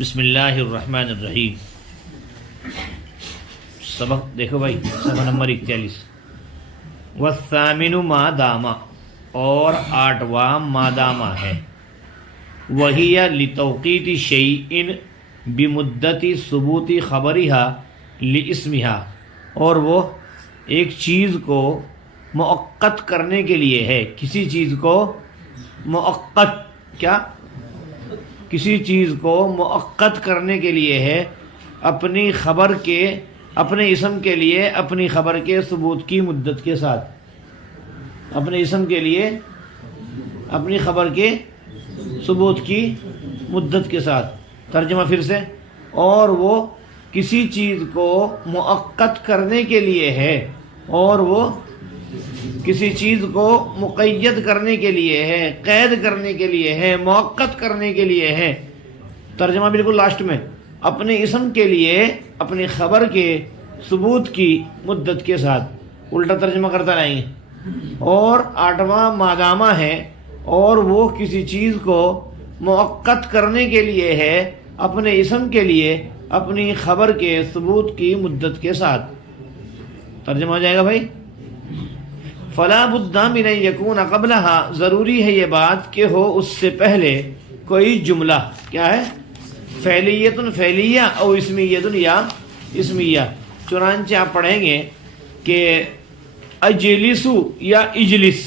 بسم اللہ الرحمن الرحیم۔ سبق دیکھو بھائی، سبق نمبر 41۔ والثامن ما داما، اور آٹھواں ما داما ہے۔ وہی لتوقیت شیء بمدت ثبوت خبرها لاسمها، اور وہ ایک چیز کو مؤقت کرنے کے لیے ہے، کسی چیز کو مؤقت کسی چیز کو مؤقت کرنے کے لیے ہے، اپنی خبر کے، اپنے اسم کے لیے اپنی خبر کے ثبوت کی مدت کے ساتھ، اپنے اسم کے لیے اپنی خبر کے ثبوت کی مدت کے ساتھ۔ ترجمہ پھر سے، اور وہ کسی چیز کو مؤقت کرنے کے لیے ہے، اور وہ کسی چیز کو مقید کرنے کے لیے ہے، قید کرنے کے لیے ہے، موقت کرنے کے لیے ہے۔ ترجمہ بالکل لاسٹ میں، اپنے اسم کے لیے اپنی خبر کے ثبوت کی مدت کے ساتھ، الٹا ترجمہ کرتا رہیں گے۔ اور آٹھواں مادامہ ہے، اور وہ کسی چیز کو موقت کرنے کے لیے ہے، اپنے اسم کے لیے اپنی خبر کے ثبوت کی مدت کے ساتھ۔ ترجمہ ہو جائے گا بھائی۔ فلا بد من ان یکون قبلها، ضروری ہے یہ بات کہ ہو اس سے پہلے کوئی جملہ، کیا ہے؟ فعلیت فعلیہ او اسمیت یا اسمیہ۔ چنانچہ آپ پڑھیں گے کہ اجلسو یا اجلس،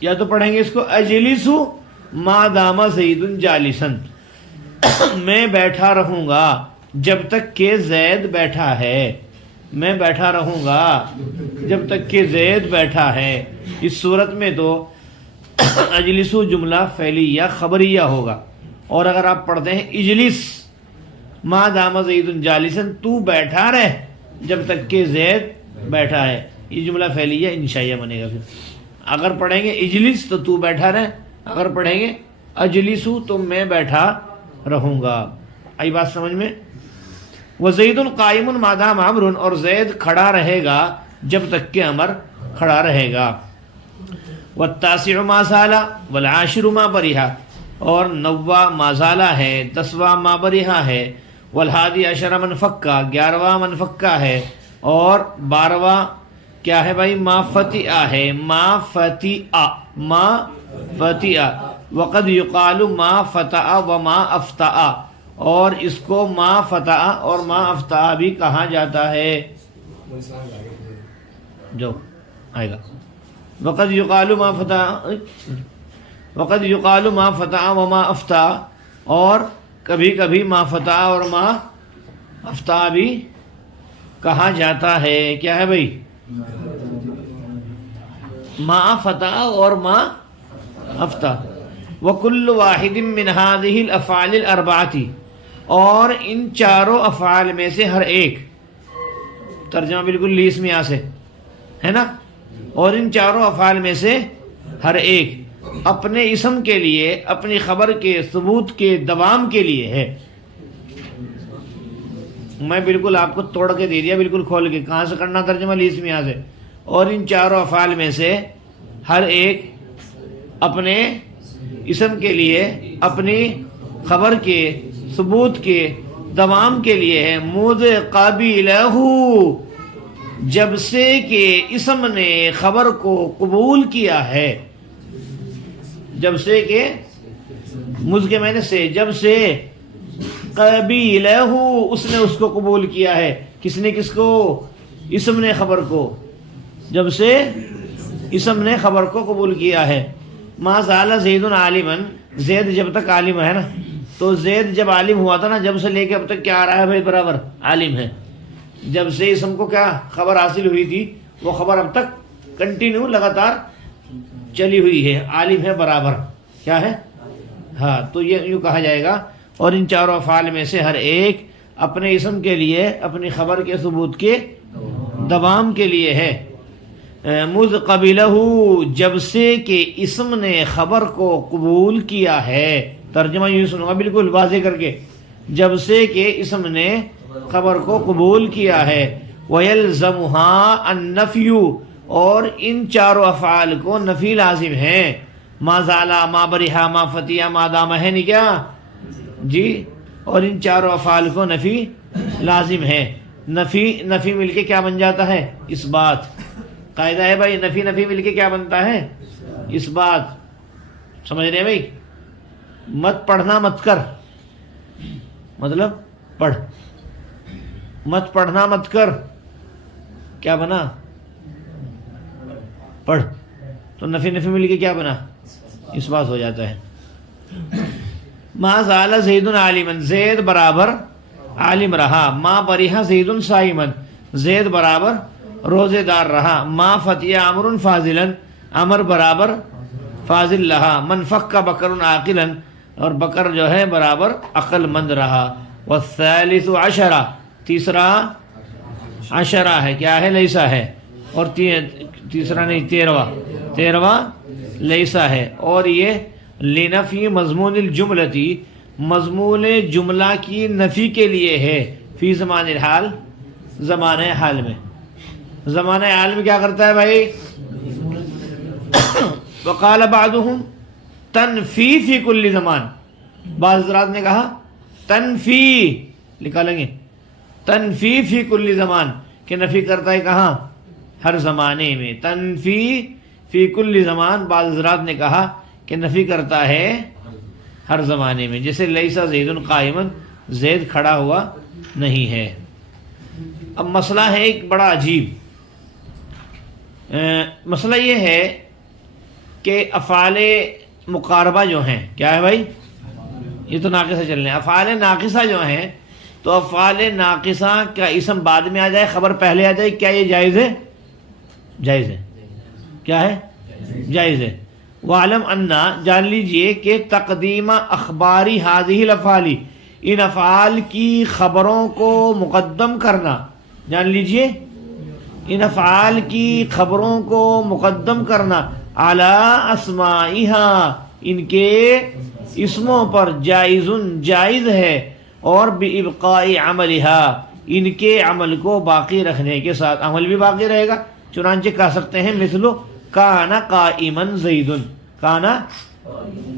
یا تو پڑھیں گے اس کو اجلسو ما دام زید جالسا، میں بیٹھا رہوں گا جب تک کہ زید بیٹھا ہے، میں بیٹھا رہوں گا جب تک کہ زید بیٹھا ہے۔ اس صورت میں تو اجلسو جملہ فعلیہ خبریہ ہوگا، اور اگر آپ پڑھتے ہیں اجلس ما دام زید جالسا، تو بیٹھا رہ جب تک کہ زید بیٹھا ہے، یہ جملہ فعلیہ انشائیہ بنے گا۔ پھر اگر پڑھیں گے اجلس تو بیٹھا رہ، اگر پڑھیں گے اجلسو تو میں بیٹھا رہوں گا۔ آئی بات سمجھ میں؟ وزید قائم ما دام عمر، اور زید کھڑا رہے گا جب تک کہ عمر کھڑا رہے گا۔ والتاسع ما زال والعاشر ما برح، اور 9واں ما زال ہے، 10واں ما برح ہے۔ والحادی عشر من فکا، 11واں من فکا ہے، اور 12واں کیا ہے بھائی؟ ما فتح ہے، ما فتح، ما فتح۔ وقد یقال ما فتح وما افتح، اور اس کو ما فتح اور ما افتح بھی کہا جاتا ہے، جو آئے گا۔ وقد یقال ما فتح، وقد یقال ما فتح وما افتح، اور کبھی کبھی ما فتح اور ما افتح بھی کہا جاتا ہے۔ کیا ہے بھائی؟ ما فتح اور ما افتح۔ وکل واحد من هذه الافعال الاربعۃ، اور ان چاروں افعال میں سے ہر ایک، ترجمہ بالکل لیس میں سے ہے نا، اور ان چاروں افعال میں سے ہر ایک اپنے اسم کے لیے اپنی خبر کے ثبوت کے دوام کے لیے ہے۔ میں بالکل آپ کو توڑ کے دے دیا، بالکل کھول کے، کہاں سے کرنا ترجمہ؟ لیس میں سے۔ اور ان چاروں افعال میں سے ہر ایک اپنے اسم کے لیے اپنی خبر کے ثبوت کے دوام کے لیے ہے۔ مذ قبلہ، جب سے کہ اسم نے خبر کو قبول کیا ہے، جب سے کہ مذ کے معنی سے، جب سے قبلہ اس نے اس کو قبول کیا ہے۔ کس نے؟ کس کو؟ اسم نے خبر کو، جب سے اسم نے خبر کو قبول کیا ہے۔ ما زال زید عالما، زید جب تک عالم ہے نا، تو زید جب عالم ہوا تھا نا، جب سے لے کے اب تک کیا آ رہا ہے بھائی؟ برابر عالم ہے۔ جب سے اسم کو کیا خبر حاصل ہوئی تھی، وہ خبر اب تک کنٹینیو لگاتار چلی ہوئی ہے، عالم ہے برابر۔ کیا ہے؟ ہاں، تو یہ یوں کہا جائے گا۔ اور ان چاروں افعال میں سے ہر ایک اپنے اسم کے لیے اپنی خبر کے ثبوت کے دوام کے لیے ہے۔ مذ قبلہ، جب سے کہ اسم نے خبر کو قبول کیا ہے۔ ترجمہ یوں سنو گا بالکل واضح کر کے، جب سے کہ اسم نے خبر کو قبول کیا ہے۔ وَيَلْزَمُهَا النَّفْيُ، اور ان چاروں افعال کو نفی لازم ہے۔ ما زالا، ما بریحا، ما فتیا، ما دامہ ہے نہیں کیا جی؟ اور ان چاروں افعال کو نفی لازم ہے. نفی مل کے کیا بن جاتا ہے؟ اس بات. قاعدہ ہے بھائی، نفی مل کے کیا بنتا ہے؟ اس بات. سمجھ رہے ہیں بھائی؟ مت پڑھنا مت کر، مطلب پڑھ. مت پڑھنا مت کر، کیا بنا؟ پڑھ. تو نفی مل کے کیا بنا؟ اس بات ہو جاتا ہے. ما زال زید عالما، زید برابر عالم رہا. ما بریحا زید صائما، زید برابر روزے دار رہا. ما فتح عمر فاضلا، عمر برابر فاضل رہا. من فک بکر عاقلا، اور بکر جو ہے برابر عقل مند رہا. والثالث عشرہ، تیسرا عشرہ ہے، کیا ہے؟ لیسا ہے. اور تیسرا نہیں، تیرواں لیسا ہے. اور یہ لنفی مضمون الجملتی، مضمون جملہ کی نفی کے لیے ہے. فی زمان الحال، زمانہ حال میں. زمانہ حال میں کیا کرتا ہے بھائی؟ وقال بعضهم تنفی فی کل زمان، بعض حضرات نے کہا تنفی، نکالیں گے تنفی فی کل زمان، کہ نفی کرتا ہے کہاں؟ ہر زمانے میں. تنفی فی کل زمان، بعض حضرات نے کہا کہ نفی کرتا ہے ہر زمانے میں. جیسے لیسا زید قائما، زید کھڑا ہوا نہیں ہے. اب مسئلہ ہے ایک بڑا عجیب. مسئلہ یہ ہے کہ افعال مقاربہ جو ہیں، کیا ہے بھائی؟ یہ تو ناقصہ چل رہے ہیں. افعال ناقصہ جو ہیں، تو افعال ناقصہ کا اسم بعد میں آ جائے، خبر پہلے آ جائے، کیا یہ جائز ہے؟ جائز ہے. کیا ہے؟ جائز ہے. وعلم انا، جان لیجئے کہ تقدیم اخباری هذه الافعال، ان افعال کی خبروں کو مقدم کرنا، جان لیجئے ان افعال کی خبروں کو مقدم کرنا، علی اسمائها، ان کے اسموں پر، جائز ہے. اور بابقاء عملها، ان کے عمل کو باقی رکھنے کے ساتھ، عمل بھی باقی رہے گا. چنانچہ کہہ سکتے ہیں مثلو کان قائما زید، کانا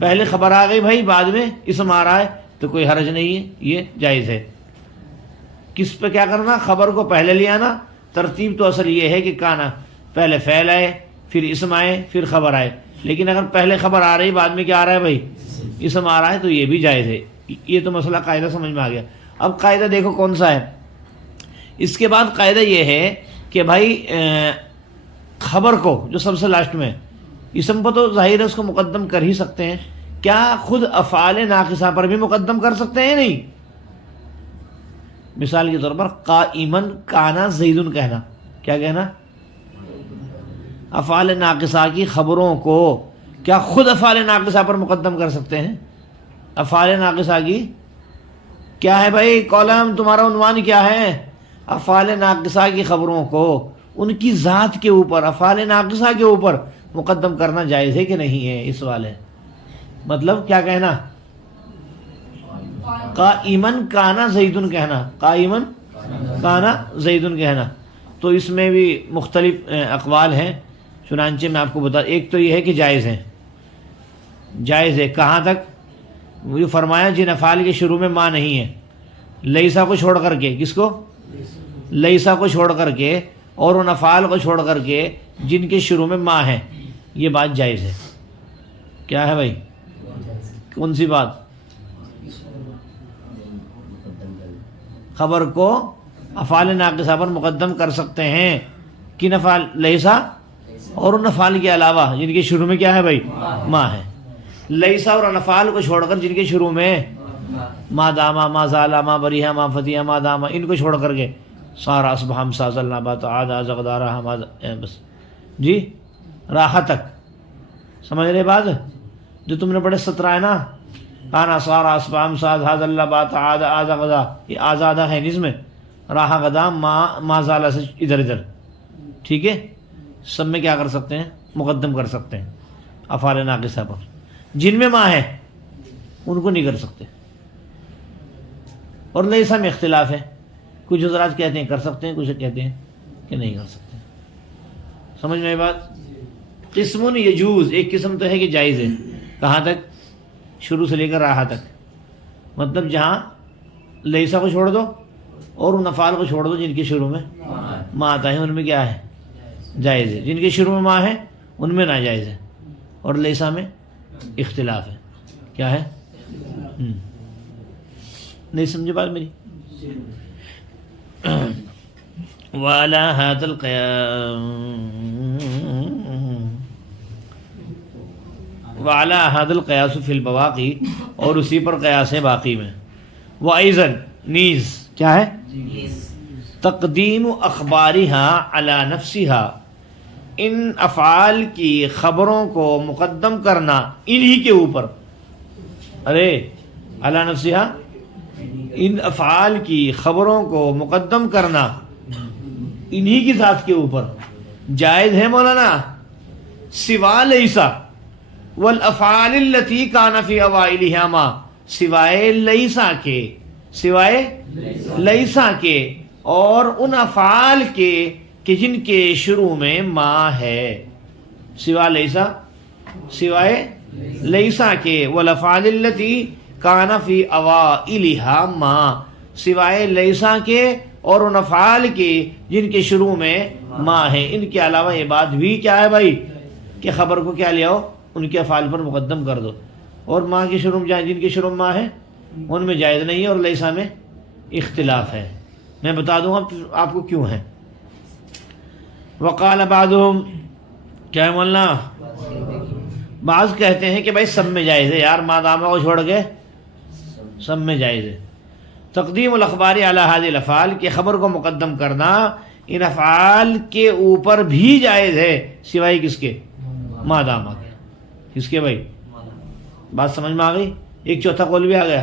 پہلے خبر آ گئی بھائی، بعد میں اسم آ رہا ہے، تو کوئی حرج نہیں ہے، یہ جائز ہے. کس پہ کیا کرنا؟ خبر کو پہلے لے آنا. ترتیب تو اصل یہ ہے کہ کانا پہلے فعل آئے، پھر اسم آئے، پھر خبر آئے. لیکن اگر پہلے خبر آ رہی، بعد میں کیا آ رہا ہے بھائی؟ اسم آ رہا ہے، تو یہ بھی جائز ہے. یہ تو مسئلہ قاعدہ سمجھ میں آ گیا. اب قاعدہ دیکھو کون سا ہے. اس کے بعد قاعدہ یہ ہے کہ بھائی خبر کو جو سب سے لاسٹ میں، اسم پر تو ظاہر ہے اس کو مقدم کر ہی سکتے ہیں، کیا خود افعال ناقصہ پر بھی مقدم کر سکتے ہیں؟ نہیں. مثال کے طور پر قائمن کانا زیدن کہنا، کیا کہنا؟ افعال ناقصہ کی خبروں کو کیا خود افعال ناقصہ پر مقدم کر سکتے ہیں؟ افعال ناقصہ کی کیا ہے بھائی؟ کالم تمہارا عنوان کیا ہے؟ افعال ناقصہ کی خبروں کو ان کی ذات کے اوپر، افعال ناقصہ کے اوپر مقدم کرنا جائز ہے کہ نہیں ہے؟ اس سوال ہے. مطلب کیا کہنا؟ قائمن کانا زیدن کہنا، قائمن کانا زیدن کہنا. تو اس میں بھی مختلف اقوال ہیں. چنانچہ میں آپ کو بتا، ایک تو یہ ہے کہ جائز ہے. جائز ہے کہاں تک؟ یہ فرمایا جن افعال کے شروع میں ما نہیں ہے، لیسا کو چھوڑ کر کے. کس کو؟ لیسا کو چھوڑ کر کے، اور ان افعال کو چھوڑ کر کے جن کے شروع میں ما ہے. یہ بات جائز ہے. کیا ہے بھائی؟ کون سی بات؟ خبر کو افعال ناقصہ پر مقدم کر سکتے ہیں. کن افعال؟ لیسا اور ان افعال کے علاوہ جن کے شروع میں کیا ہے بھائی؟ ما ہے. لیسا اور ان افعال کو چھوڑ کر جن کے شروع میں ما داما، ما زالا، ما بریحا، ما فتیا، ما داما، ان کو چھوڑ کر کے سارا اصبح مسا ظلنا بات عاد زغدارا، بس جی راحت تک. سمجھ رہے بات جو تم نے پڑھے 17 ہے نا؟ کانا سارا اصبح مسا اللہ بات عاد آزا غدا، یہ آزادہ ہے نظم میں، راہ غدا ما زالا سے ادھر. ٹھیک ہے. سب میں کیا کر سکتے ہیں؟ مقدم کر سکتے ہیں افعال ناقصہ پر. جن میں ما ہے ان کو نہیں کر سکتے. اور لیسا میں اختلاف ہے. کچھ حضرات کہتے ہیں کر سکتے ہیں، کچھ کہتے ہیں کہ نہیں کر سکتے. سمجھ میں آئی بات؟ قسم یجوز، ایک قسم تو ہے کہ جائز ہے. کہاں تک؟ شروع سے لے کر راہا تک. مطلب جہاں لیسا کو چھوڑ دو اور ان افعال کو چھوڑ دو جن کے شروع میں ما آتا ہے، ان میں کیا ہے؟ جائز ہے. جن کے شروع میں ما ہے ان میں ناجائز ہے، اور لیسا میں اختلاف ہے. کیا ہے؟ نہیں سمجھے بات میری؟ وَعَلَى هَذَا الْقِيَاسُ فِي الْبَوَاقِي، اور اسی پر قیاس ہے باقی میں. وَأَيْضًا نیز کیا ہے؟ تقدیم اخبارها علی نفسها، ان افعال کی خبروں کو مقدم کرنا انہی کے اوپر. ارے علی نفسها، ان افعال کی خبروں کو مقدم کرنا انہی کی ذات کے اوپر جائز ہے مولانا. سوا لیسا والافعال التي كان في اوائلها ما، سوائے لیسا کے، سوائے لیسا کے اور ان افعال کے کہ جن کے شروع میں ما ہے. سوا لیسا، سوائے لیسا کے، والافعال التي كان في اوائلها ما، سوائے لیسا کے اور ان افعال کے جن کے شروع میں ما ہے. ان کے علاوہ یہ بات بھی کیا ہے بھائی کہ خبر کو کیا لے آؤ، ان کے افعال پر مقدم کر دو. اور ما کے شروع میں جن کے شروع میں ما ہے ان میں جائز نہیں ہے، اور لیسا میں اختلاف ہے. میں بتا دوں آپ کو کیوں ہے. وقال بعضهم، کیا ہے مولانا؟ بعض کہتے ہیں کہ بھائی سب میں جائز ہے یار، ما دامہ کو چھوڑ کے سب میں جائز ہے. تقدیم الاخبار علی هذه الافعال، کہ خبر کو مقدم کرنا ان افعال کے اوپر بھی جائز ہے، سوائے کس کے؟ ما دامہ کے. کس کے بھائی؟ بات سمجھ میں آ گئی؟ ایک چوتھا قول بھی آ گیا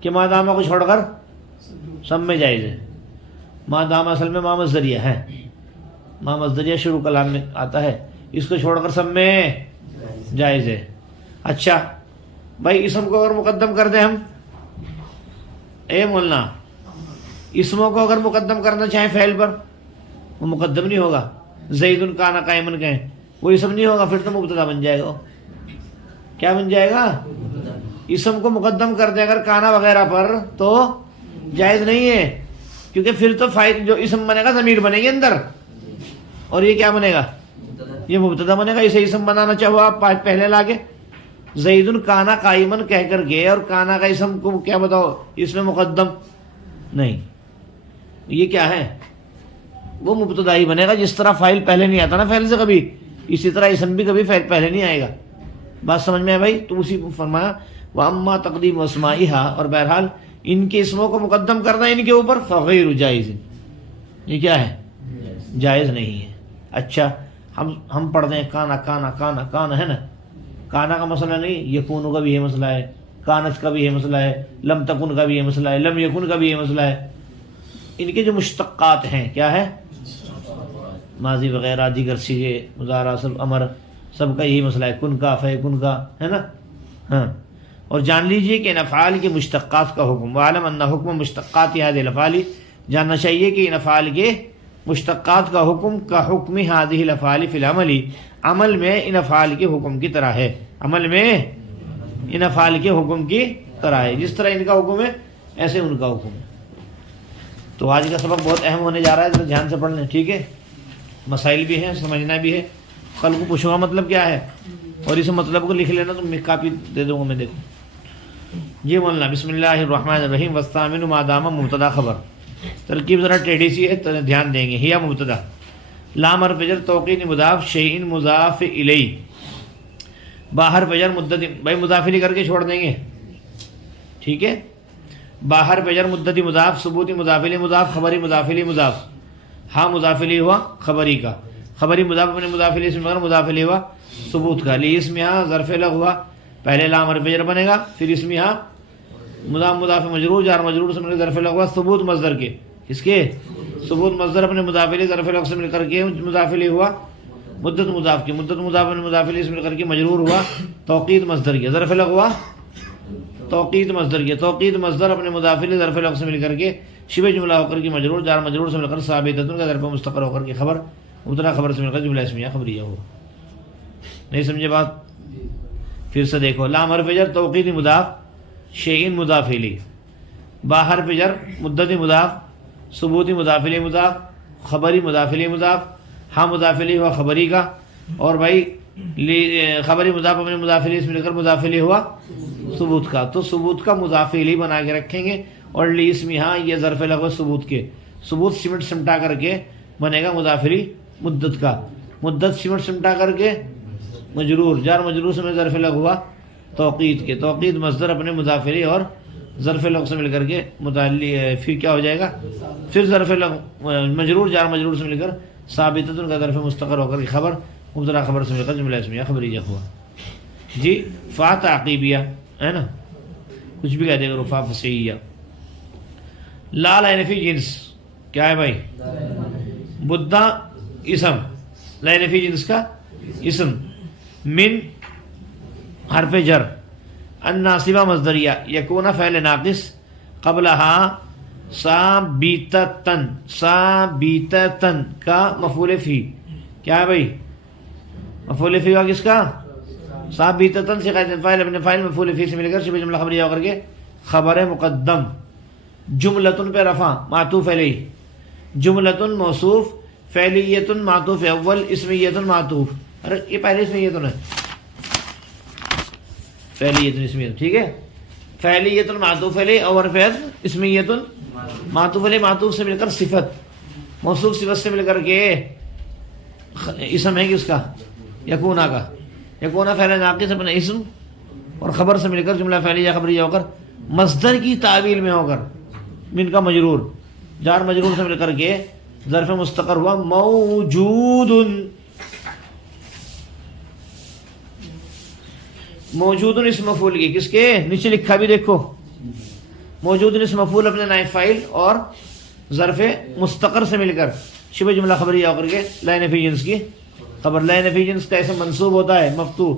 کہ ما دامہ کو چھوڑ کر سب میں جائز ہے. ما دامہ اصل میں ما مصدریہ ہے، ما مصدریہ شروع کلام میں آتا ہے، اس کو چھوڑ کر سب میں جائز ہے. اچھا بھائی اسم کو اگر مقدم کر دیں ہم، اے مولانا اسموں کو اگر مقدم کرنا چاہیں فعل پر، وہ مقدم نہیں ہوگا. زید کان قائما کہیں وہ اسم نہیں ہوگا، پھر تو مبتدا بن جائے گا. کیا بن جائے گا؟ اسم کو مقدم کر دیں اگر کانا وغیرہ پر تو جائز نہیں ہے، کیونکہ پھر تو فائد جو اسم بنے گا ضمیر بنے گی اندر، اور یہ کیا بنے گا؟ یہ مبتدا بنے گا. اسے اسم بنانا چاہو آپ پہلے لا کے زید کانا قائمن کہہ کر کے، اور کانا کا اسم کو کیا بتاؤ اس میں مقدم نہیں. یہ کیا ہے؟ وہ مبتدا ہی بنے گا. جس طرح فائل پہلے نہیں آتا نا فعل سے کبھی، اسی طرح اسم بھی کبھی فعل پہلے نہیں آئے گا. بات سمجھ میں ہے بھائی؟ تو اسی کو فرمایا وَأَمَّا تَقْدِيمُ أَسْمَائِهَا، اور بہرحال ان کے اسموں کو مقدم کرنا ان کے اوپر فغیر جائز، یہ کیا ہے؟ جائز نہیں ہے. اچھا ہم پڑھ دیں کانا کانا کانا کانا ہے نا، کانا کا مسئلہ نہیں، یکون کا بھی یہ مسئلہ ہے، کانت کا بھی یہ مسئلہ ہے، لم تکن کا بھی یہ مسئلہ ہے، لم یکن کا بھی یہ مسئلہ ہے. ان کے جو مشتقات ہیں کیا ہے؟ ماضی وغیرہ دیگر صیغے مضارع سب امر سب کا یہی مسئلہ ہے، کن کا فیکن کا ہے نا. ہاں اور جان لیجئے کہ ان افعال کے مشتقات کا حکم، وعلم ان حکم مشتقات هذه الافعال، جاننا چاہیے کہ ان افعال کے مشتقات کا حکم کا حکم هذه الافعال فی العمل، عمل میں ان افعال کے حکم کی طرح ہے. عمل میں ان افعال کے حکم کی طرح ہے، جس طرح ان کا حکم ہے ایسے ان کا حکم ہے. تو آج کا سبق بہت اہم ہونے جا رہا ہے، ذرا دھیان سے پڑھ لیں. ٹھیک ہے، مسائل بھی ہیں، سمجھنا بھی ہے. کل کو پوچھوں گا مطلب کیا ہے، اور اس مطلب کو لکھ لینا، تو میں کاپی دے دوں گا. میں دیکھوں جی مولانا. بسم اللہ الرحمن الرحیم. والثامن ما دام مبتدا خبر. ترکیب ذرا ٹیڑھی سی ہے تو دھیان دیں گے. ہیا مبتدا، لام حرف جر توقید مضاف، شیء مضاف الیہ، باہر فجر مدت، بھائی مضاف الیہ کر کے چھوڑ دیں گے. ٹھیک ہے، باہر فجر مدتی مضاف، ثبوتی مضاف الیہ مضاف، خبری مضاف الیہ مضاف. ہاں مضاف الیہ ہوا خبری کا، خبری مضاف اپنے مضاف الیہ سے مگر مضاف الیہ ہوا ثبوت کا. لی اس میں یہاں ظرف لغ ہوا، پہلے لام حرف جر بنے گا، پھر اس میں یہاں مضاف مضاف مجرور جار مجرور سے مل کر ظرف لغ ہوا ثبوت مصدر کے. اس کے ثبوت مصدر اپنے مضاف الیہ ظرف لغ سے مل کر کے مضاف الیہ ہوا مدت مضاف کی، مدت مضاف اپنے مضاف الیہ سے مل کر کے مجرور ہوا توقید مصدر کے، ظرف لغ ہوا توقید مصدر کے، توقید مصدر اپنے مضاف الیہ ظرف لغ سے مل کر کے شبہ جملہ ہو کر کے مجرور جار مجرور سے مل کر ثابتۃ کا ظرف مستقر ہو کر کے خبر مبتدا خبر سے مل کر جملہ اسمیہ خبریہ ہو. نہیں سمجھے بات؟ پھر سے دیکھو، لام حرف جر توقیدی مضاف، شیئن مضاف الیہ، با حرف جر مدتی مضاف، ثبوتی مضاف الیہ مضاف، خبری مضاف الیہ مضاف، ہاں مضاف الیہ ہوا خبری کا، اور بھائی خبری مضاف اپنے مضاف الیہ سے مل کر مضاف الیہ ہوا ثبوت کا، تو ثبوت کا مضاف الیہ بنا کے رکھیں گے، اور لیسم ہاں یہ ظرف لغو ثبوت کے، ثبوت سمٹ سمٹا کر کے بنے گا مضاف الیہ مدت کا، مدت سمٹ سمٹا کر کے مجرور، جار مجرور سے میں ظرف لغو ہوا توقید کے، توقید مصدر اپنے مضاف الیہ اور ظرف لغو سے مل کر کے متعلق، پھر کیا ہو جائے گا، پھر ظرف لغو مجرور جار مجرور سے مل کر ثابتۃ کا ظرف مستقر ہو کر خبر مبتدا خبر سے مل کر جملہ اسمیہ خبریہ ہوا جی۔ فا تعقیبیہ ہے نا، کچھ بھی کہہ دے گا، فا فصیحیہ۔ لا لین فی جنس کیا ہے بھائی؟ بدہ اسم، لین فی جنس کا اسم، من حرف جر، الناصبہ مصدریہ، یکون فعل ناقص، قبلہا ثابتتن، ثابتتن کا مفعول فی، کیا ہے بھائی؟ مفعول فی ہوا کس کا؟ ثابتتن سے قائد فاعل، اپنے فاعل مفعول فی سے مل کر شبہ جملہ خبریہ ہو کر کے خبر مقدم، جملتن پہ رفع معطوف علیہ، جملتن موصوف، فعلیتن معطوف اول، اسمیتن معطوف، ارے یہ پہلے اسمیتن ہے، فعلیتن اسمیتن، ٹھیک ہے، فعلیتن معطوف علیہ اور فعل اسمیتن معطوف علیہ، معطوف سے مل کر صفت، موصوف صفت سے مل کر کے اسم ہے کس کا؟ یکونا کا، یکونا فعل ناقص اپنا اسم اور خبر سے مل کر جملہ فعلیہ خبریہ ہو کر مصدر کی تعویل میں ہو کر من کا مجرور، جار مجرور سے مل کر کے ظرف مستقر ہوا موجود، موجود اسم مفعول کی، کس کے نیچے لکھا بھی دیکھو، موجود اسم مفعول اپنے نائب فاعل اور ظرف مستقر سے مل کر شبہ جملہ خبریہ ہو کر کے لین فی جنس کی خبر، لین فی جنس کا اسم منصوب ہوتا ہے مفتوح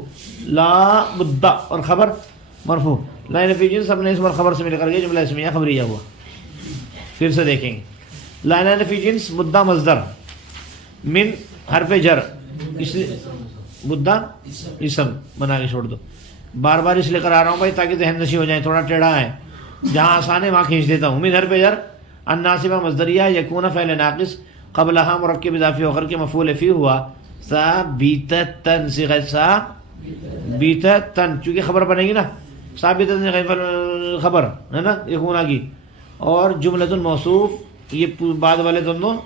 لا بدہ، اور خبر مرفوع، لین فی جنس اپنے اسم اور خبر سے مل کر کے جملہ اسمیہ خبریہ ہوا۔ پھر سے دیکھیں گے، لین فی جنس بدہ مصدر، من حرف جر، اس لیے بدہ اسم بنا کے چھوڑ دو، بار بار اس لیے کرا رہا ہوں بھائی تاکہ ذہن نشی ہو جائے، تھوڑا ٹیڑھا ہے، جہاں آسان ہے وہاں کھینچ دیتا ہوں۔ من حرف جر الناصبہ مصدریہ، یکون فعل ناقص، قبلہا مرکب اضافی ہو کر کے مفعول فی ہوا، ثابتتن صیغہ ثابتتن، چونکہ خبر بنے گی نا، ثابتتن خبر ہے نا یکونا کی، اور جملۃ موصوف یہ بعد والے دونوں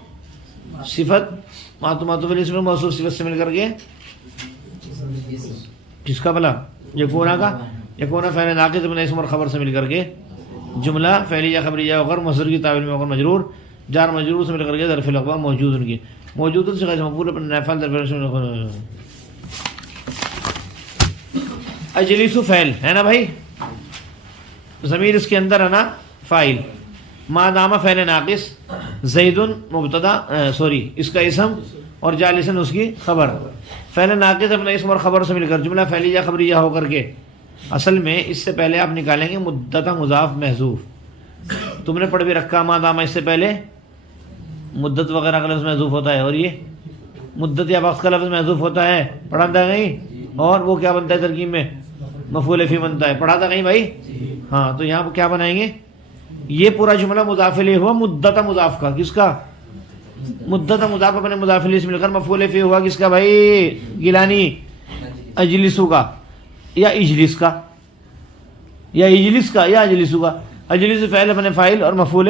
صفت، معطوف علیہ اسم موصوف صفت سے مل کر کے کس کا بلا؟ یکونا کا، یکونا فعل ناقص اپنے اسم اور خبر سے مل کر کے جملہ فعلیہ خبریہ ہو کر مصدر کی تعویل میں ہو کر مجرور، جار مجرور سے مل کر کے ظرف لغو موجود ان کی، موجود سے غیر مفعول اپنے نائب فاعل ظرف اجلس فعل ہے نا بھائی، ضمیر اس کے اندر ہے نا فاعل، ما دام فعل ناقص، زید مبتدا اس کا اسم اور جالسن اس کی خبر، فعل ناقص اپنے اسم اور خبر سے مل کر جملہ فعلیہ خبریہ ہو کر کے، اصل میں اس سے پہلے آپ نکالیں گے مدت مضاف محذوف، تم نے پڑھ بھی رکھا ما دام، اس سے پہلے مدت وغیرہ کا لفظ محذوف ہوتا ہے، اور یہ مدت یا وقت کا لفظ محذوف ہوتا ہے، پڑھا تھا کہیں، اور وہ کیا بنتا ہے ترکیب میں؟ مفعول فی بنتا ہے، پڑھا تھا کہیں بھائی؟ ہاں، تو یہاں کیا بنائیں گے؟ یہ پورا جملہ مضاف الیہ ہوا مدت مضاف کا، کس کا؟ مدت مضاف اپنے مضاف الیہ سے مل کر مفعول فی ہوا کس کا بھائی؟ گیلانی، اجلسو کا یا اجلس کا، یا اجلس کا یا اجلسو کا، اجلس فعل اپنے فاعل اور مفعول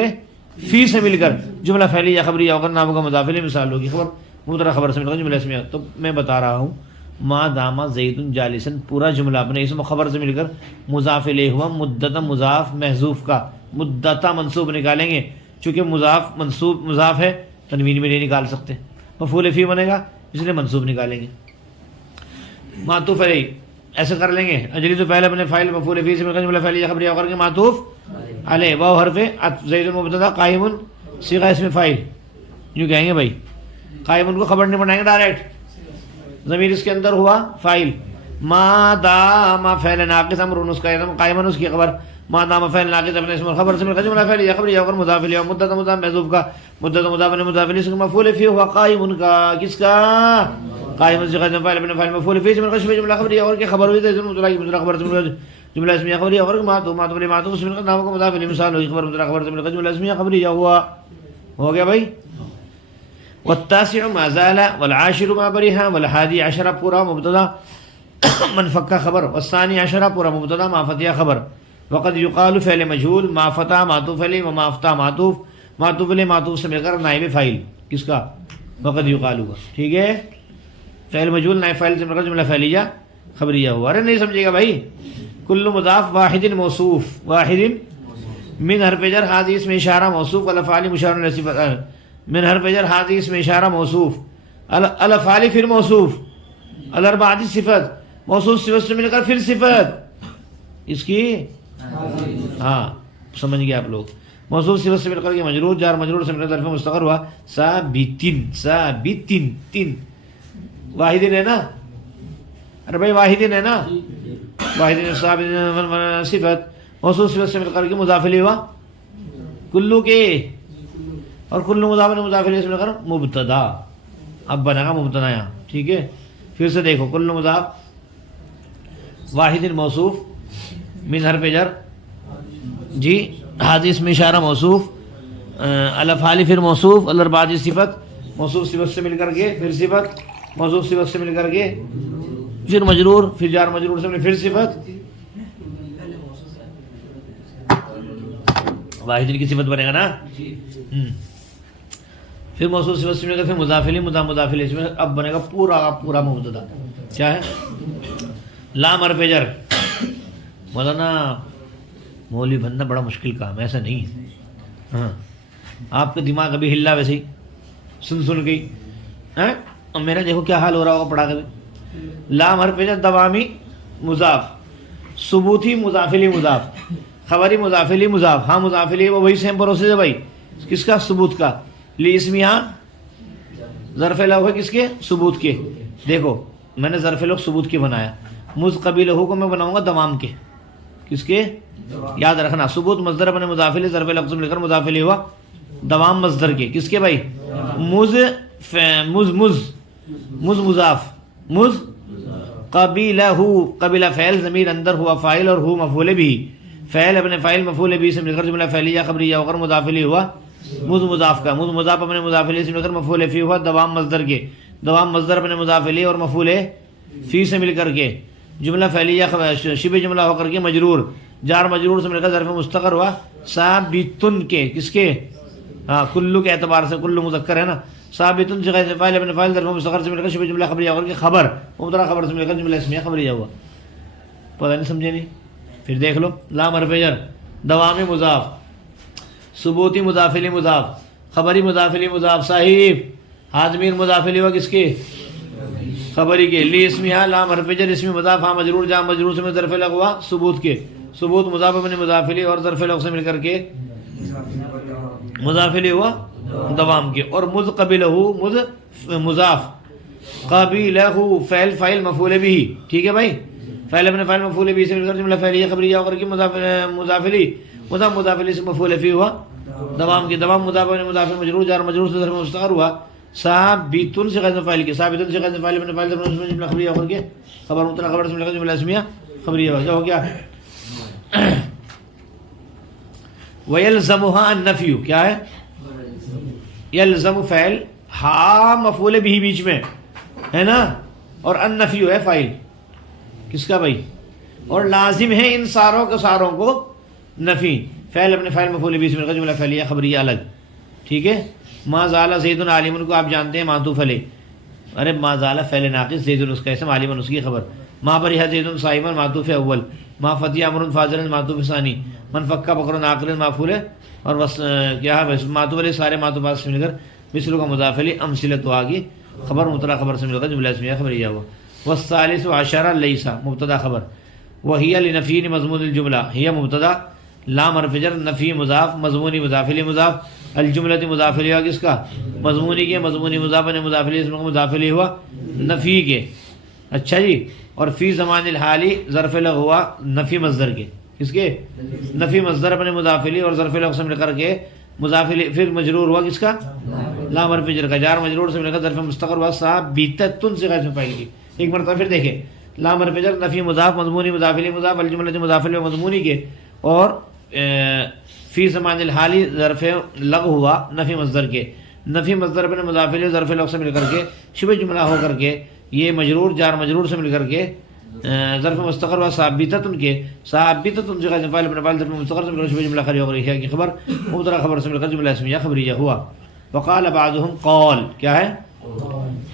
فی سے مل کر جملہ فعلیہ خبریہ ہو کر نام کا مضاف الیہ، مثال ہوگی خبر مبتدا خبر سے مل کر جملہ اسمیہ۔ تو میں بتا رہا ہوں ما دام زید جالسن پورا جملہ اپنے اسم و خبر سے مل کر مضاف الیہ ہوا مدت مضاف محذوف کا، مدت منصوب نکالیں گے، چونکہ مضاف منصوب مضاف ہے تنوین میں نہیں نکال سکتے، مفعول فی بنے گا اس لیے منصوب نکالیں گے، معطوف علیہ ایسے کر لیں گے، اجلی تو پہلے اپنے فاعل مفعول فی سے مل کر جملہ فعلیہ خبریہ ہو کر کے معطوف علیہ، واو حرف زید مبتدا، قائم صیغہ اسم فاعل، یوں کہیں گے بھائی، قائم کو خبر نہیں بنائیں گے ڈائریکٹ، ضمیر اس کے اندر ہوا فاعل، ما دام فعل ناقص امر اس کا اسم قائما اس کی خبر ما دام فعل ناقص اپنے اسم خبر سے مل کر جملہ فعلیہ خبریہ اور مضاف الیہ مدت مضاف محذوف کا مدت مضاف مضاف الیہ کا مفعول فی ہوا قائم کا کس کا قائم سے قائم فاعل ابن فاعل مفعول فی من قسم جملہ خبریہ اور کی خبر ہوئی ہے مطلق خبر سے جملہ اسمیہ خبریہ اور معطوف معطوف علیہ معطوف اسم کا نام کو مضاف الیہ مثال ہوئی خبر مطلق خبر سے مل کر جملہ اسمیہ خبریہ ہوا ہو گیا بھائی. والتاسع ما زال والعاشر ما برها والحادي عشر پورا مبتدا من فك خبر والثاني عشر پورا مبتدا ما فتح خبر. وقد يقال فعل مجهول ما فتح معطوف علیہ وما افتح معطوف معطوف علیہ معطوف سے مل کر نائب فاعل کس کا وقد يقال ہوگا. ٹھیک ہے فعل مجهول نائب فاعل سے مل کر جملہ فعلیہ خبریہ ہوا. ارے نہیں سمجھے گا بھائی. کل مضاف واحد موصوف واحد من حرف جر هذه اسم اشارہ موصوف الافعال مشار الیہ صفت من حرف جر هذه اسم اشارہ موصوف الافعال پھر موصوف الاربعۃ صفت موصوف صفت سے مل کر پھر صفت اس کی ہاں سمجھ گئے آپ لوگ. موصوف صفت سے مل کر کے مجرور جار مجرور سے مل کر ظرف مستقر ہوا ثابتن ثابتن تن واحدین ہے نا. ارے بھائی واحدین ہے نا واحدین ثابت صفت موصوف صفت سے مل کر کے مضاف الیہ ہوا کلو کے اور کلو مضاف مضاف الیہ سے مل کر مبتدا اب بنے گا مبتدا یہاں. ٹھیک ہے پھر سے دیکھو کل مضاف واحد موصوف من حرف جر جی حادث میں اشارہ موصوف الافعال پھر موصوف الاربعۃ صفت موصوف صفت سے مل کر کے پھر صفت موصوف صفت سے مل کر کے پھر مجرور پھر جار مجرور سے مل پھر صفت واحد کی صفت بنے گا نا. پھر موصوف صفت سے مل کر پھر مضاف الیہ مضاف الیہ سے اب بنے گا پورا پورا مبتدا کیا ہے لام حرف جر. مولانا مولوی بننا بڑا مشکل کام ہے ایسا نہیں ہے. ہاں آپ کا دماغ ابھی ہلا ویسے ہی سن گئی اور میرا دیکھو کیا حال ہو رہا ہوگا پڑھا کر. لام حرف جر دوامی مضاف ثبوتی مضاف الیہ مضاف خبری مضاف الیہ مضاف. ہاں مضاف الیہ وہ وہی سیم پروسیس ہے بھائی کس کا ثبوت کا لی اسم یہاں ظرف لو ہے کس کے ثبوت کے. دیکھو میں نے ظرف لو ثبوت کے بنایا مز قبیلہ کو میں بناؤں گا دوام کے کس کے یاد رکھنا ثبوت مصدر اپنے مضاف الیہ ظرف لفظ مل کر مضاف الیہ ہوا دوام مصدر کے کس کے بھائی مز مز مز مز مضاف مز قبیلہ قبیلہ فعل ضمیر اندر ہوا فاعل اور ہو مفعول بھی فعل اپنے فاعل مفعول بھی سے مل کر جملہ فعلیہ خبریہ ہو کر مضاف الیہ ہوا مز مضاف کا مز مضاف اپنے مضاف الیہ سے مل کر مفعول فی ہوا دوام مصدر کے دوام مصدر اپنے مضاف الیہ اور مفعول فی سے مل کر کے جملہ فعلیہ شبہ جملہ ہو کر کے مجرور جار مجرور سے مل کر ظرف مستقر ہوا ثابتن کے کس کے ہاں کلو کے اعتبار سے کلو مذکر ہے نا ثابتن سے غیر فاعل اپنے فاعل ظرف مستقر سے مل کر شبہ جملہ خبریہ ہو کر کے خبر مبتدا خبر سے مل کر جملہ اسمیہ خبریہ ہوا. پتہ نہیں سمجھے نہیں. پھر دیکھ لو لام حرف جر دوامی مضاف ثبوتی مضاف الیہ مضاف خبری مضاف الیہ مضاف صاحب حاضمیر مضاف الیہ کس کے خبری کے لی اسمیہ لام حرف جر اسمی مضاف ہاں مجرور جام مجرور سے ظرف لغو ہوا ثبوت کے ثبوت مضاف اپنے مضاف الیہ اور ظرف لغو سے مل کر کے مضاف الیہ ہوا دوام کے اور مز قبیلہ مز مضاف قبیلہ فعل فاعل مفعول بھی. ٹھیک ہے بھائی فعل اپنے فاعل مفعول بھی سے مل کر جملہ فعلیہ خبریہ ہو کر کے مضاف الیہ مضاف الیہ سے مفعول فی ہوا دوام کے دوام مضاف اپنے مضاف مجرور جار مجرور سے ظرف مستقر ہوا ثابتن سے غیر فاعل کے ثابتن سے غیر فاعل اپنے فاعل جملہ خبریہ ہو کر کے خبر مبتدا خبر سے مل کر جملہ اسمیہ خبریہ ہو گیا. وَيَلْزَمُهَا النَّفْيُ کیا ہے یلزم فعل ہا مفعول بھی بیچ میں ہے نا اور النفی ہے فاعل کس کا بھائی اور لازم ہے ان ساروں کے ساروں کو نفی فعل اپنے فاعل مفعول بھی سے مل کر جملہ فعلیہ خبریہ الگ. ٹھیک ہے ما زال زید عالم کو آپ جانتے ہیں معطوف علیہ. ارے ما زال فعل ناقص زید اس کا اسم عالم اس کی خبر ما برح زید صائما معطوف اول ما فتح امر فاضل معطوف ثانی من فکا بکر عاقل مفعول اور کیا ہے معطوف علیہ سارے معطوفات سے مل کر مثل کا مضاف الیہ امثلۃ آگی خبر مبتدا خبر سے مل کر جملہ اسمیہ خبریہ ہوا. والثالث عشر لیس مبتدا خبر وہی لنفی مضمون الجملہ ہی مبتدا لام حرف جر نفی مضاف مضمونی مضاف الیہ مضاف الجملۃ مضاف الیہ کس کا مضمونی کے مضمونی مضاف نے مضاف الیہ مضاف الیہ ہوا نفی کے. اچھا جی اور فی زمان الحالی ظرف لغو ہوا نفی مصدر کے، کس کے؟ نفی مصدر اپنے مضاف الیہ اور ظرف لغو سے مل کر کے مضاف الیہ، پھر مجرور ہوا کس کا؟ لام حرف جر کا، جار مجرور سے مل کر ظرف مستقر ہوا ثابتۃ سے غیر فاعل کی۔ ایک مرتبہ پھر دیکھیں، لام حرف جر نفی مضاف مضمونی مضاف الیہ مضاف الجملہ مضاف الیہ مضمونی کے، اور فی زمان الحالی ظرف لغو ہوا نفی مصدر کے، نفی مصدر اپنے مضاف الیہ ظرف لغو سے مل کر کے شبہ جملہ ہو کر کے یہ مجرور جار مجرور سے مل کر کے ظرف مستقر و ثابتۃ کے، ثابتۃ سے غیر فاعل اپنے فاعل ظرف مستقر سے مل کر شبہ جملہ خبر ہو رہی ہے کی خبر مبتدا خبر سے مل کر جملہ اسمیہ خبریہ ہوا۔ وقال بعضهم قال، کیا ہے؟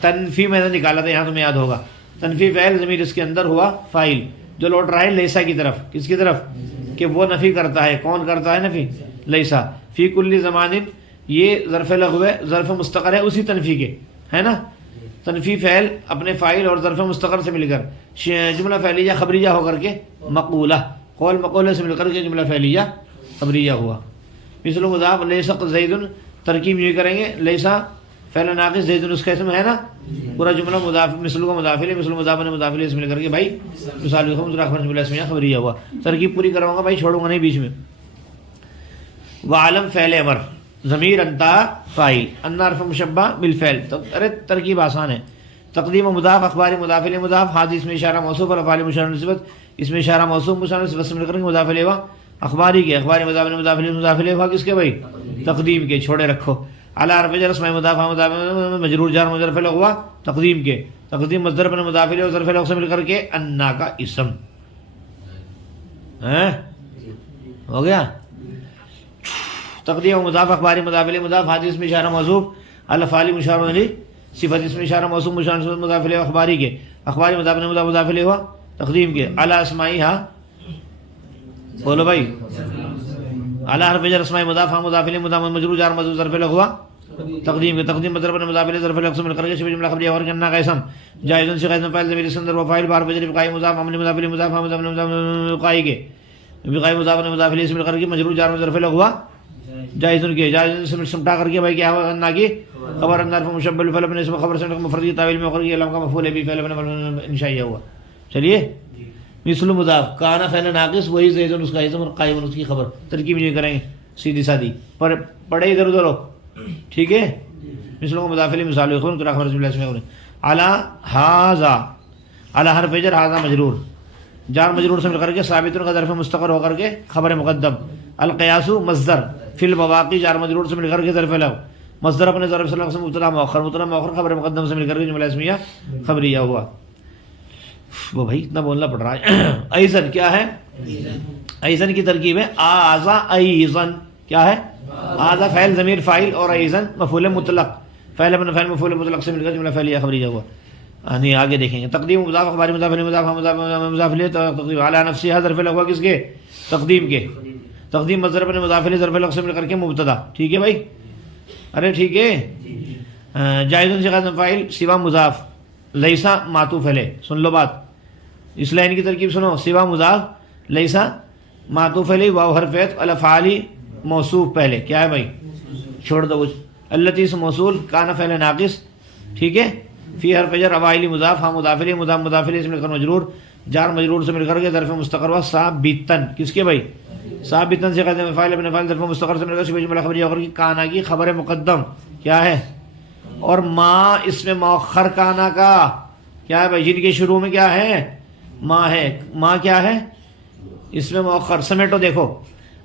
تنفی میں نے نکالا تھا، یہاں تمہیں یاد ہوگا، تنفی فعل ضمیر اس کے اندر ہوا فاعل جو لوٹ رہا ہے لیسا کی طرف، کس کی طرف؟ کہ وہ نفی کرتا ہے، کون کرتا ہے نفی؟ لیسا۔ فی کل زمان، یہ ظرف لغو ہے، ظرف مستقر ہے اسی تنفی کے، ہے نا؟ تنفی فعل اپنے فاعل اور ظرف مستقر سے مل کر جملہ فعلیہ خبریہ ہو کر کے مقولہ، قول مقولہ سے مل کر کے جملہ فعلیہ خبریہ ہوا۔ مثل مضاف لیسا زید، ترکیب یہ کریں گے لیسا فعل ناقص زید اس کا اسم ہے نا، پورا جملہ مضاف مثل کو مضاف الیہ مثل مضاف نے مضاف الیہ سے مل کر کے بھائی مثال خبر جملہ اسمیہ خبریہ ہوا۔ ترکیب پوری کراؤں گا بھائی، چھوڑوں گا نہیں بیچ میں۔ وعلم فعل امر ضمیر انتا فاعل ان حرف مشبہ بالفعل، ارے ترکیب آسان ہے۔ تقدیم مضاف اخبار مضاف الیہ مضاف حاضر اسم اشارہ موصوف افعال مشار نسبت اسم اشارہ موصوف مشار نسبت سے مل کر کے مضاف الیہ اخباری کے، اخبار مضاف الیہ مضاف الیہ ہوا کس کے بھائی؟ تقدیم کے، چھوڑے رکھو۔ اعلی حرف جر اسم مضاف مضاف مجرور جار مضاف الیہ ہوا تقدیم کے، تقدیم مصدر اپنے مضاف الیہ اور ظرف الیہ سے مل کر کے انا کا اسم ہو گیا۔ تقدیم مضاف اخباری مضاف الیہ مضاف حاضر اسم اشارہ موصوف الافعال مشار الیہ صفت اسم اشارہ موصوف مشار نسبت مضاف الیہ اخباری کے، اخباری مضاف الیہ مضاف الیہ ہوا تقدیم کے۔ اعلی اسماء بولو بھائی، اعلی حرف جر اسماء مضاف مضاف الیہ مضاف مجرور جار مجرور ظرف الیہ ہوا تقدیم کے، تقدیم مضرب نے مضاف الیہ ظرف الیہ سے مل کر کے شبہ جملہ خبریہ اور کرنا کا اسم جائز سے غیر فاعل ضمیر سندر و فاعل بار بجر بقائی مضاف عمل مضاف الیہ مضاف بقائی کے، بقائی مضاف نے مضاف الیہ سے مل کر کے مجرور جار ظرف الیہ ہوا جائز کے، جائز سے سمٹا کر کے بھائی کیا ہوا انا کی خبر ان حرف مشبہ بالفعل اپنے اسم خبر سے مفرد کی تعویل میں ہو کر کے علم کا مفعول ہے بھی فعل اپنے انشائیہ ہوا۔ چلیے مثل مضاف کانا فعل ناقص وہی زید اس کا اسم اور قائم اس کی خبر، ترکیب نہیں کریں گے سیدھی سادی، پر پڑھے ادھر ادھر ہو، ٹھیک ہے؟ مثل کو مضاف الیہ مثال خبر تو خبر جملہ اسمیہ اعلی ھذا، اعلی حرف جر ھذا مجرور جار مجرور سے مل کر کے ثابت کا ظرف مستقر ہو کر کے خبر مقدم، القیاس مصدر فی المواقع جار مجرور سے مل کر کے ظرف لغو، مصدر اپنے ظرف سے لغو سے مبتدا مؤخر خبر مقدم سے مل کر کے جملہ اسمیہ خبریہ ہوا۔ وہ بھائی اتنا بولنا پڑ رہا ہے۔ ایزن کیا ہے؟ ایزن کی ترکیب ہے آزا ایزن، کیا ہے؟ آزا فعل ضمیر فاعل اور ایزن مفعول مطلق، فعل اپنے فعل مفعول مطلق سے مل کر جملہ فعلیہ خبریہ ہوا۔ یعنی آگے دیکھیں گے تقدیم مضاف اخباری مضاف الیہ مضاف الیہ تقدیم اعلی نفسہ ظرف لغو کس کے؟ تقدیم کے، تقدیم مصدر اپنے مضاف الیہ ظرف لغو سے مل کر کے مبتدا، ٹھیک ہے بھائی؟ ارے ٹھیک ہے۔ جائز سے غیر فاعل سوا مضاف لیسا معطوف علیہ، سن لو بات، اس لائن کی ترکیب سنو، سوا مضاف لیسا معطوف علیہ واو حرف عطف الافعال موصوف پہلے، کیا ہے بھائی؟ چھوڑ دو التی سے موصول کانا فعل ناقص، ٹھیک ہے؟ فی حرف جر اوائل مضاف ہاں مضاف الیہ مضاف الیہ سے مل کر مجرور جار مجرور سے مل کر کے ظرف مستقر ہوا ثابتن، کس کے بھائی؟ ثابتن سے قدم فاعل ابن فاعل ظرف مستقر سے مل کر شبہ جملہ خبریہ اور کانا کی خبر مقدم کیا ہے؟ اور ما اس میں مؤخر کانا کا کیا ہے بھائی؟ جن کے شروع میں کیا ہے؟ ما ہے، ما کیا ہے؟ اس میں مؤخر سمیٹو، دیکھو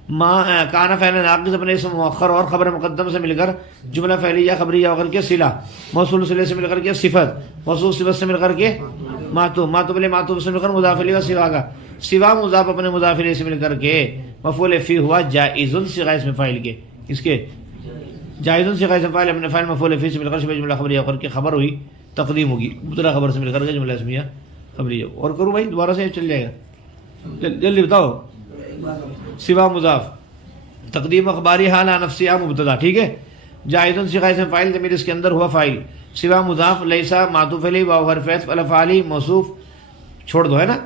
ما کانا فعل ناقص اپنے اسم مؤخر اور خبر مقدم سے مل کر جملہ فعلیہ خبریہ ہو کر کے صلہ، موصول صلہ سے مل کر کے صفت، موصول صفت سے مل کر کے معطوف، معطوف علیہ معطوف سے مل کر مضاف الیہ سوا کا، سوا مضاف اپنے مضاف الیہ سے مل کر کے مفعول فی ہوا جائز صیغہ اسم فاعل کے، اس کے جائز صیغہ اسم فاعل اپنے فاعل مفعول فی سے مل کر شبہ جملہ خبریہ ہو کر کے خبر ہوئی تقدیم ہوگی مبتدا خبر سے مل کر کے جملہ اسمیہ خبریہ۔ اور کروں بھائی دوبارہ سے چل جائے گا، جلدی بتاؤ۔ سوا مضاف تقدیم اخباری حال نفسیہ مبتدا، ٹھیک ہے؟ جائز صیغہ اسم فاعل ضمیر اس کے اندر ہوا فاعل، سوا مضاف لیسا معطوف علیہ واو حرف عطف الافعال موصوف چھوڑ دو، ہے نا؟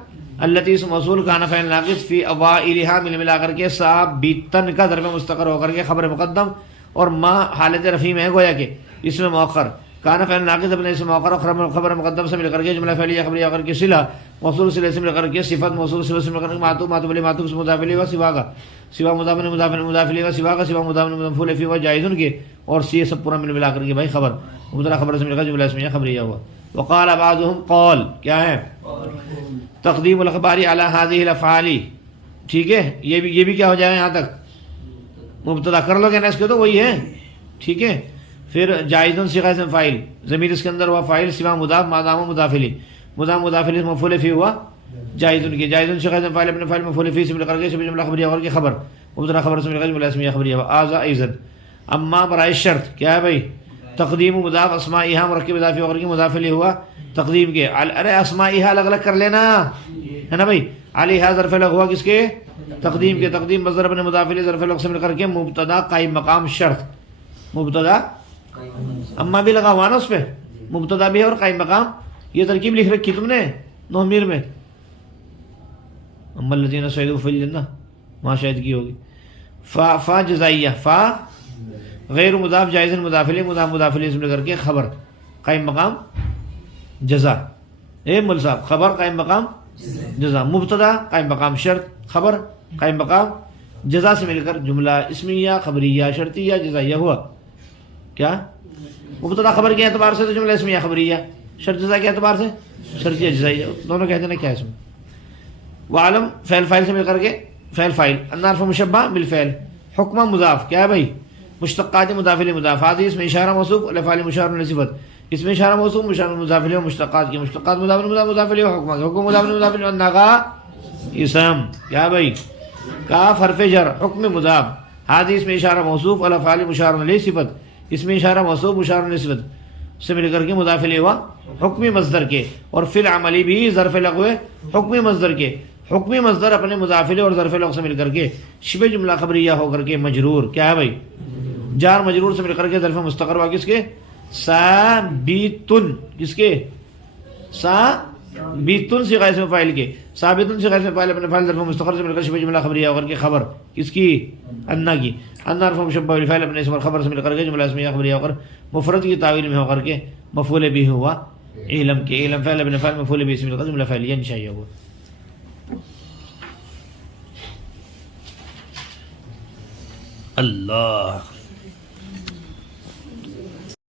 التی سے موصول کانا فعل ناقص فی اوائلھا ملا کر کے ثابتن کا ظرف مستقر ہو کر کے خبر مقدم، اور ما حالت رفع میں ہے گویا کہ اس میں مؤخر کانا فعل ناقص اپنے اسم موقر خبر مقدم سے مل کر کے جملہ فعلیہ خبریہ کر کے صلہ موصول صلہ سے مل کر کے صفت موصول صفت سے مل کر کے معطوف معطوف علیہ معطوف سے مضاف الیہ و سوا کا سوا مضاف مضاف الیہ و سوا کا سوا مضاف مفعول فی و جائز کے اور سی سب پورا ملا کر کے بھائی خبر مبتدا خبر سے مل کر جملہ اسمیہ خبریہ ہوا. وقال بعضهم قول کیا ہے تقدیم الاخبار علی هذه الافعال. ٹھیک ہے یہ بھی کیا ہو جائے گا یہاں تک مبتدا کر لو گے نا اس کے تو وہی ہے. ٹھیک ہے پھر جائزن صیغہ اسم فاعل ضمیر اس کے اندر ہوا فاعل سوا مضاف مادام مضاف الیہ مضاف مضاف الیہ مفعول فی ہوا جائزن کی جائزن صیغہ اسم فاعل اپنے فاعل مفعول فی سے مل کر کے شبہ جملہ خبریہ اور کی خبر مبتدا خبر سے مل کر جملہ اسمیہ خبریہ اذا ایزن. اما برائے شرط کیا ہے بھائی تقدیم مضاف اسمائها مرکب اضافی اور کی مضاف الیہ ہوا تقدیم کے ارے اسمائها الگ الگ کر لینا ہے نا بھائی. علیہ ظرف لغ ہوا کس کے تقدیم کے تقدیم مصدر اپنے مضاف الیہ ظرف لغ سے مل کر کے مبتدا قائم مقام شرط مبتدا اما بھی لگا ہوا نا اس پہ مبتدا بھی ہے اور قائم مقام. یہ ترکیب لکھ رکھی تم نے نومیر میں اما الذین سعدوا فی الجنہ وہاں شاید کی ہوگی. فا جزائیہ فا غیر مضاف جائز مضاف الیہ مضاف الیہ سے مل کر کے خبر قائم مقام جزا. اے مول صاحب خبر قائم مقام جزا مبتدا قائم مقام شرط خبر قائم مقام جزا سے مل کر جملہ اسمیہ خبریہ شرطیہ جزائیہ ہوا. کیا مبتدا خبر کے اعتبار سے تو جملہ اسمیہ خبریہ شرط جزا کے اعتبار سے شرطیہ جزائیہ دونوں کہتے ہیں کیا اس میں. وعلم فعل فاعل سے مل کر کے فعل فاعل النعرف مشبہ بالفعل حکم مضاف کیا ہے بھائی مشتقات مضاف الیہ مضاف هذه اس میں اشارہ موصوف الافعال مشار الیہ صفت اس میں اشارہ موصوف مشار مضاف الیہ مشتقات کی مشتقات مضاف مضاف الیہ حکم حکم مضاف مضاف الیہ ناغا اسم کیا بھائی کاف حرف جر حکم مضاف هذه اس میں اشارہ موصوف الافعال مشار الیہ صفت اس میں اشارہ موصوف مشار الیہ صفت سے مل کر کے مضاف الیہ ہوا حکمی مصدر کے اور فعل عملی بھی ظرف لغو حکمی مصدر کے حکمی مصدر اپنے مضاف الیہ اور ظرف لغو سے مل کر کے شبہ جملہ خبریہ ہو کر کے مجرور کیا ہے بھائی جار مجرور سے مل کر کے ظرف مستقر ہوا کس کے ثابتن کس کے ثابتن صیغہ اسم فاعل کے ثابتن صیغہ اسم فاعل اپنے فاعل ظرف مستقر سے مل کر شبہ جملہ خبریہ ہو کر کے خبر کس کی انا کی انا حرف مشبہ بالفعل اپنے اسم اور خبر سے مل کر کے جملہ اسمیہ خبریہ ہو کر مفرد کی تعویل میں ہو کر کے مفعول به ہوا علم کے علم فعل ابن فعل مفعول به سے مل کر جملہ فعلیہ انشائیہ ہوا. اللہ